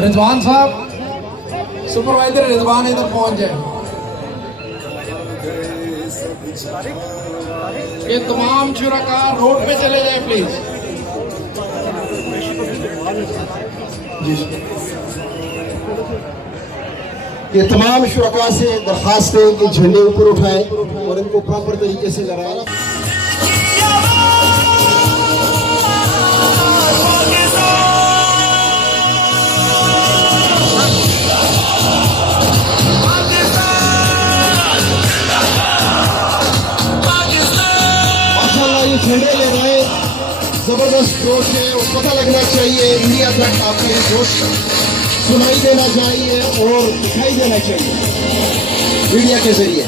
रिजवान साहब, सुपरवाइजर रिजवान इधर पहुंच जाए। ये तमाम शुरका रोड पे चले जाए प्लीज। ये तमाम शुरका से दरखास्त है कि झंडे ऊपर उठाएं और इनको प्रॉपर तरीके से लहराएं। झंडे ले रहे जबरदस्त जोश है और पता लगना चाहिए इंडिया तक आपके जोश सुनाई देना चाहिए और दिखाई देना चाहिए मीडिया के जरिए।